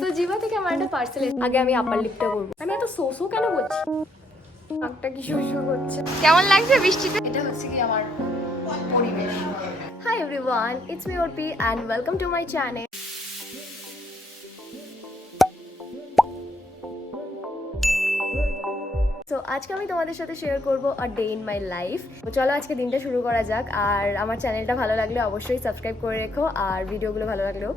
So জিভা থেকে আমার একটা পার্সেল আগে আমি আপার লিপটা করবো। আমি এত সোসো কেন বলছি, নাকটা কি শুরু করছে। কেমন লাগছে বৃষ্টিতে? এটা হচ্ছে কি আমার পরিবেশ। Hi everyone, it's me Arpi and welcome to my channel. তো আজকে আমি তোমাদের সাথে শেয়ার করব a day in my life. তো চলো আজকে দিনটা শুরু করা যাক। আর আমার চ্যানেলটা ভালো লাগলে অবশ্যই সাবস্ক্রাইব করে রেখো, আর ভিডিওগুলো ভালো লাগলেও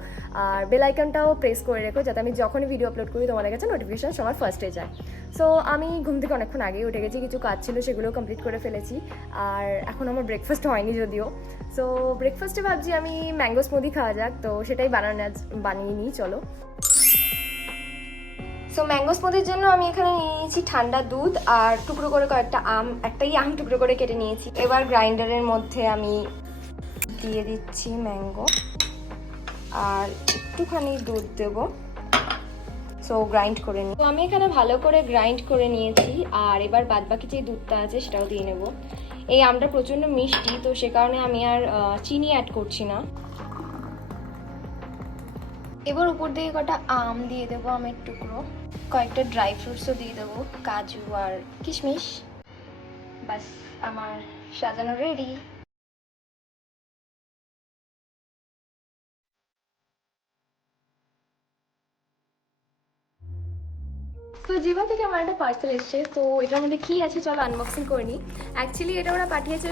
আর বেল আইকনটাও প্রেস করে রেখো, যাতে আমি যখনই ভিডিও আপলোড করি তোমাদের কাছে নোটিফিকেশন সবার ফার্স্টে যায়। সো আমি ঘুম থেকে অনেকক্ষণ আগেই উঠে গেছি, কিছু কাজ ছিল সেগুলো কমপ্লিট করে ফেলেছি। আর এখন আমার ব্রেকফাস্ট হয়নি যদিও। সো ব্রেকফাস্টে ভাবছি আমি ম্যাঙ্গো স্মুদি খাওয়া যাক, তো সেটাই বানিয়ে নিই চলো। সো ম্যাঙ্গো স্মুদির জন্য আমি এখানে নিয়ে নিয়েছি ঠান্ডা দুধ আর টুকরো করে কয়েকটা আম, একটাই আম টুকরো করে কেটে নিয়েছি। এবার গ্রাইন্ডারের মধ্যে আমি দিয়ে দিচ্ছি ম্যাঙ্গো আর একটুখানি দুধ দেবো। সো গ্রাইন্ড করে নিই। তো আমি এখানে ভালো করে গ্রাইন্ড করে নিয়েছি, আর এবার বাদবাকি যে দুধটা আছে সেটাও দিয়ে নেব। এই আমটা প্রচণ্ড মিষ্টি, তো সে কারণে আমি আর চিনি অ্যাড করছি না। এবার উপর দিয়ে কটা আম দিয়ে দেবো, আমের টুকরো, কয়েকটা ড্রাই ফ্রুটসও দিয়ে দেবো, কাজু আর কিশমিশ। বাস আমার সাজানো রেডি। তো জিভা থেকে আমার একটা পার্সেল এসছে, তো এটার মধ্যে কী আছে চলো আনবক্সিং করে নিই। অ্যাকচুয়ালি এটা ওরা পাঠিয়েছে,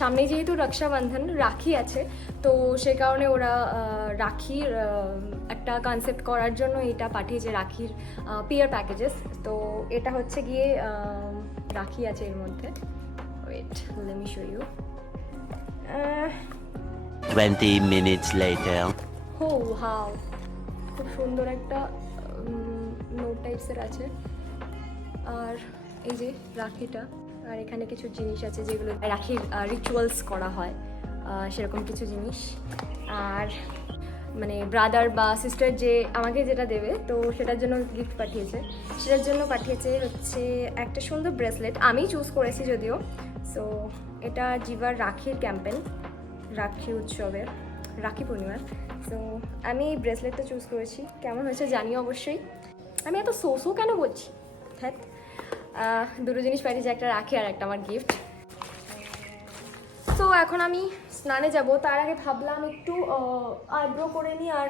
সামনে যেহেতু রক্ষাবন্ধন রাখি আছে, তো সে কারণে ওরা রাখির একটা কনসেপ্ট করার জন্য এটা পাঠিয়েছে, রাখির পিয়ার প্যাকেজেস। তো এটা হচ্ছে গিয়ে রাখি আছে এর মধ্যে। Wait, let me show you. 20 minutes later. হো হাউ, খুব সুন্দর একটা নোট টাইপসের আছে। আর এই যে রাখিটা, আর এখানে কিছু জিনিস আছে যেগুলো রাখির রিচুয়ালস করা হয়, সেরকম কিছু জিনিস। আর মানে ব্রাদার বা সিস্টার যে আমাকে যেটা দেবে, তো সেটার জন্য গিফট পাঠিয়েছে। সেটার জন্য পাঠিয়েছে হচ্ছে একটা সুন্দর ব্রেসলেট, আমি চুজ করেছি যদিও। সো এটা জিভার রাখির ক্যাম্পেন, রাখি উৎসবের, রাখি পূর্ণিমার। সো আমি এই ব্রেসলেটটা চুজ করেছি, কেমন হয়েছে জানিও অবশ্যই। আমি এত সোসো কেন বলছি, হ্যাঁ। দুটো জিনিস পাঠিয়েছে, একটা রাখি আর একটা আমার গিফট। তো এখন আমি স্নানে যাব, তার আগে ভাবলাম একটু আইব্রো করে নিই আর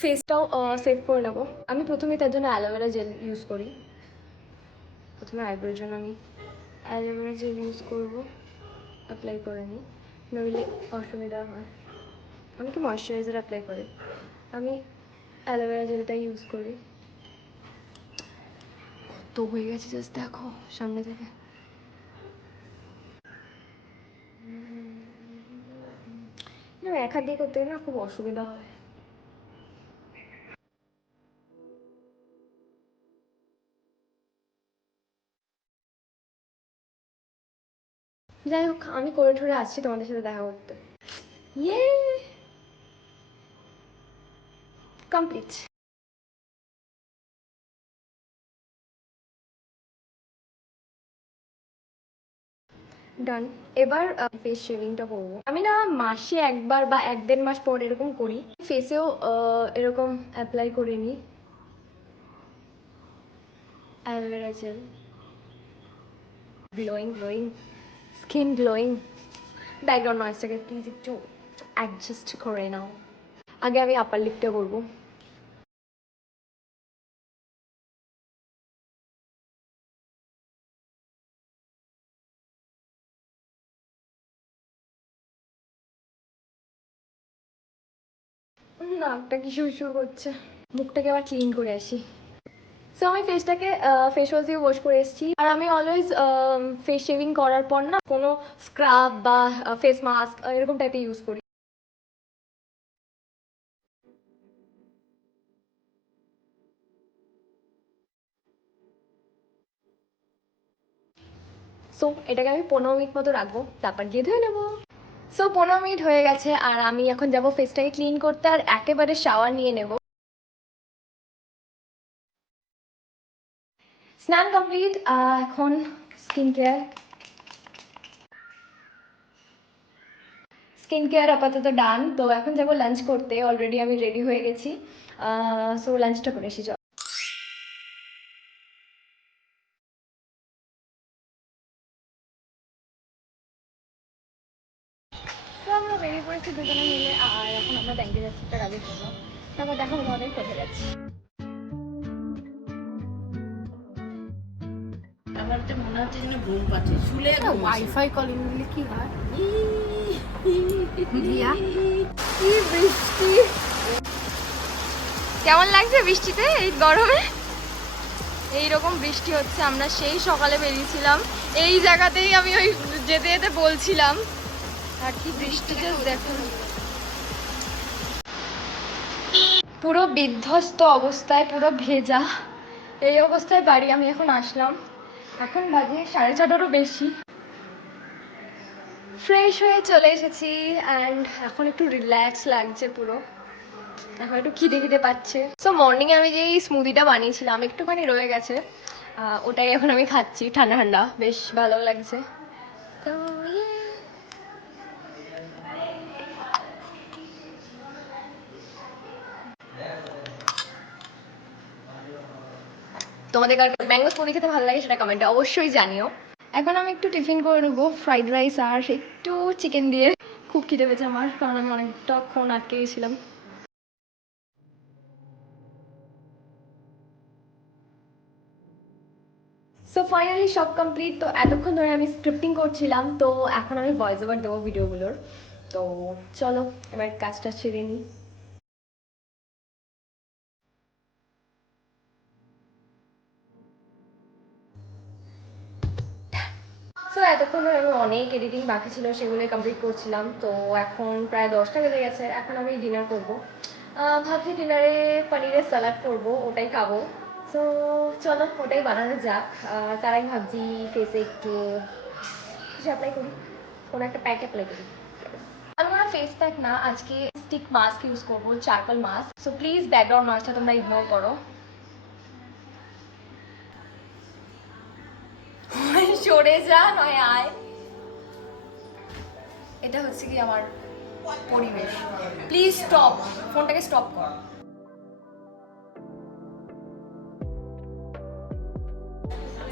ফেসটাও সেভ করে নেবো। আমি প্রথমে তার জন্য অ্যালোভেরা জেল ইউজ করি। প্রথমে আইব্রোর জন্য আমি অ্যালোভেরা জেল ইউজ করবো, অ্যাপ্লাই করে নিই, নইলে অসুবিধা হয়। অনেকে ময়শ্চারাইজার অ্যাপ্লাই করে, আমি অ্যালোভেরা জেলটাই ইউজ করি। তো হয়ে গেছে, জাস্ট দেখো সামনে থেকে। এক হাত দিয়ে করতে না খুব অসুবিধা হয়। যাই হোক, আমি করে ঠরে আসছি তোমাদের সাথে দেখা করতে। ইয়ে কমপ্লিট, ডান। এবার ফেস শেভিংটা করবো। আমি না মাসে একবার বা 1-1.5 মাস পর এরকম করি, ফেসেও এরকম অ্যাপ্লাই করে নিই aloe vera gel. Glowing glowing skin, glowing. Background নয়েজটাকে প্লিজ একটু অ্যাডজাস্ট করে নাও। আগে আমি আপার লিপটা করবো। নাকটা কি শুরু করছে, মুখটাকে আবার ক্লিন করে আসি। সো আমি ফেসটাকে ফেস ওয়াশ দিয়ে ওয়াশ করে এসেছি। আর আমি অলওয়েজ ফেস শেভিং করার পর না কোনো স্ক্রাব বা ফেস মাস্ক এরকম টাইপের ইউজ করি। সো এটাকে আমি 15 মিনিট মতো রাখবো, তারপর গিয়ে ধুয়ে নেবো। সো 15 মিনিট হয়ে গেছে, আর আমি এখন যাব ফেসটাকে ক্লিন করতে আর একেবারে শাওয়ার নিয়ে নেব। স্নান কমপ্লিট, এখন স্কিন কেয়ার। স্কিন কেয়ার আপাতত ডান। তো এখন যাবো লাঞ্চ করতে, অলরেডি আমি রেডি হয়ে গেছি। সো লাঞ্চটা করে এসেছি। তো আমরা বেরিয়ে পড়েছি দুজনে মিলে, আর এখন আমরা ব্যাংকে যাচ্ছি একটা কাজের জন্য। তারপর দেখা হলো অনেক কোথায় যাচ্ছি। আমার তো মনে হচ্ছে যেন ঘুম পাচ্ছে, শুলে ওয়াইফাই কলিং দিলে কি হয়? রিয়া কি বৃষ্টি! কেমন লাগছে বৃষ্টিতে এই গরমে? এইরকম বৃষ্টি হচ্ছে। আমরা সেই সকালে বেরিয়েছিলাম, এই জায়গাতেই আমি ওই যেতে যেতে বলছিলাম। আর কি বৃষ্টি জাস্ট দেখুন, পুরো বিধ্বস্ত অবস্থায়, পুরো ভেজা। এই অবস্থায় বাড়ি আমি এখন আসলাম। এখন বাজে 6:30-ও বেশি। ফ্রেশ হয়ে চলে এসেছি অ্যান্ড এখন একটু রিল্যাক্স লাগছে পুরো। এখন একটু খিদে খিদে পাচ্ছে। সো মর্নিংয়ে আমি যেই স্মুদিটা বানিয়েছিলাম একটুখানি রয়ে গেছে, ওটাই এখন আমি খাচ্ছি ঠান্ডা ঠান্ডা, বেশ ভালো লাগছে। তো তোমাদের কার ম্যাঙ্গো স্মুদি খেতে ভালো লাগে সেটা কমেন্টে অবশ্যই জানিও। এখন আমি একটু টিফিন করে নেবো, ফ্রাইড রাইস আর একটু চিকেন দিয়ে। খুব খিদে পেয়েছে আমার, কারণ আমি অনেকটাক্ষণ আটকে গেছিলাম। সো ফাইনালি সব কমপ্লিট। তো এতক্ষণ ধরে আমি স্ক্রিপ্টিং করছিলাম, তো এখন আমি ভয়েস ওভার দেবো ভিডিওগুলোর। তো চলো এবার কাজটা সেরে নিই। সো এতক্ষণ ধরে আমি অনেক এডিটিং বাকি ছিল, সেগুলোই কমপ্লিট করছিলাম। তো এখন প্রায় 10টা বেজে গেছে, এখন আমি ডিনার করবো। ভাবছি ডিনারে পনিরের স্যালাড করবো, ওটাই খাবো। সো চলো ওটাই বানানো যাক। তার আগে ভাবছি ফেসে একটু কিছু অ্যাপ্লাই করি, কোনো একটা প্যাক অ্যাপ্লাই করি। আমি কোনো ফেস প্যাক না, আজকে স্টিক মাস্ক ইউজ করবো, charcoal mask. So please background নয়েজটা তোমরা ইগনোর করো। সরে যা নয় আয়। এটা হচ্ছে কি আমার পরিবেশ। প্লিজ স্টপ, ফোনটাকে স্টপ কর।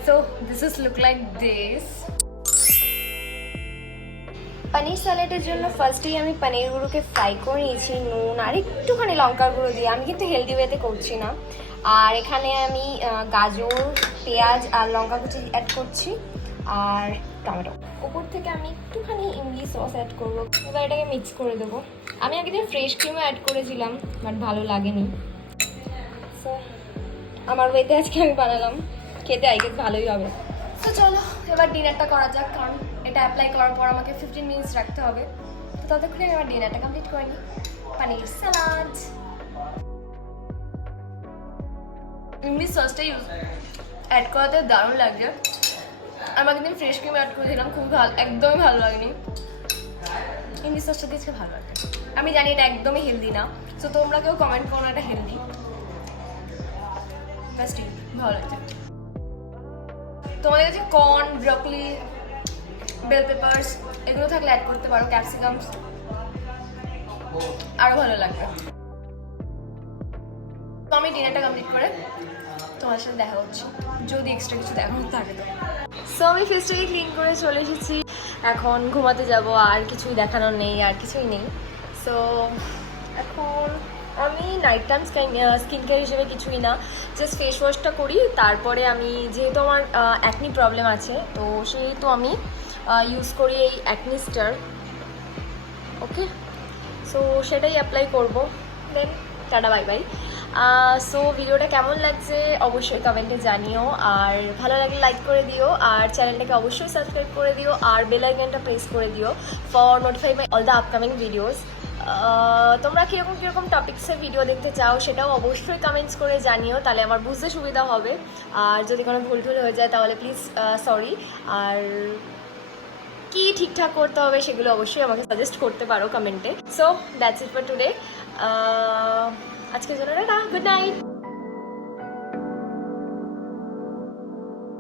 So this is look like this. Paneer স্যালাডের জন্য ফার্স্টেই আমি পনিরগুলোকে ফ্রাই করে নিয়েছি নুন আর একটুখানি লঙ্কার গুঁড়ো দিয়ে। আমি কিন্তু হেলদি ওয়েতে করছি না। আর এখানে আমি গাজর, পেঁয়াজ আর লঙ্কা কুচি অ্যাড করছি, আর টমেটো। উপর থেকে আমি একটুখানি ইমলি সস অ্যাড করবো। এবার এটাকে মিক্স করে দেবো। আমি আগে দিন ফ্রেশ ক্রিমও অ্যাড করেছিলাম, বাট ভালো লাগেনি। সো আমার ওয়েতে আজকে আমি বানালাম, খেতে আই গেস ভালোই হবে। তো চলো এবার ডিনারটা করা যাক, কারণ এটা অ্যাপ্লাই করার পর আমাকে 15 মিনিটস রাখতে হবে। তো ততক্ষণে আমি আমার ডিনারটা কমপ্লিট করে নিই। পনির স্যালাড, ইংলিশ সসটা অ্যাড করাতে দারুণ লাগছে। আমাকে দিন ফ্রেশ ক্রিম অ্যাড করেছিলাম, খুব ভালো, একদমই ভালো লাগেনি। ইংলিশ সসটা দিয়েছে ভালো লাগে। আমি জানি এটা একদমই হেলদি না, তো তোমরা কেউ কমেন্ট করো এটা হেলদি। ফার্স্টই ভালো লাগছে। তোমাদের কাছে কর্ন, ব্রকলি, বেল পেপার্স এগুলো থাকলে অ্যাড করতে পারো, ক্যাপসিকামস, আরও ভালো লাগবে। তো আমি ডিনারটা কমপ্লিট করে তোমার সাথে দেখা হচ্ছে, যদি এক্সট্রা কিছু দেখানোর থাকে তো। সো আমি ফেসটাকে ক্লিন করে চলে এসেছি, এখন ঘুমাতে যাব। আর কিছুই দেখানোর নেই, আর কিছুই নেই। সো এখন আমি নাইট টাইম স্কিন কেয়ার হিসেবে কিছুই না, জাস্ট ফেস ওয়াশটা করি। তারপরে আমি যেহেতু আমার অ্যাকনি প্রবলেম আছে, তো সেহেতু আমি ইউজ করি এই অ্যাকনি স্টার। ওকে, সো সেটাই অ্যাপ্লাই করবো। Then tata, bye bye. So ভিডিওটা কেমন লাগছে অবশ্যই কমেন্টে জানিও, আর ভালো লাগলে লাইক করে দিও, আর চ্যানেলটাকে অবশ্যই সাবস্ক্রাইব করে দিও, আর বেল আইকনটা প্রেস করে দিও for notify my all the upcoming videos. তোমরা কীরকম কীরকম টপিক্সের ভিডিও দেখতে চাও সেটাও অবশ্যই কমেন্টস করে জানিও, তাহলে আমার বুঝতে সুবিধা হবে। আর যদি কোনো ভুল হয়ে যায় তাহলে প্লিজ সরি। আর কি ঠিকঠাক করতে হবে সেগুলো অবশ্যই আমাকে সাজেস্ট করতে পারো কমেন্টে। So that's it for today. আজকের জন্য টাটা, গুড নাইট।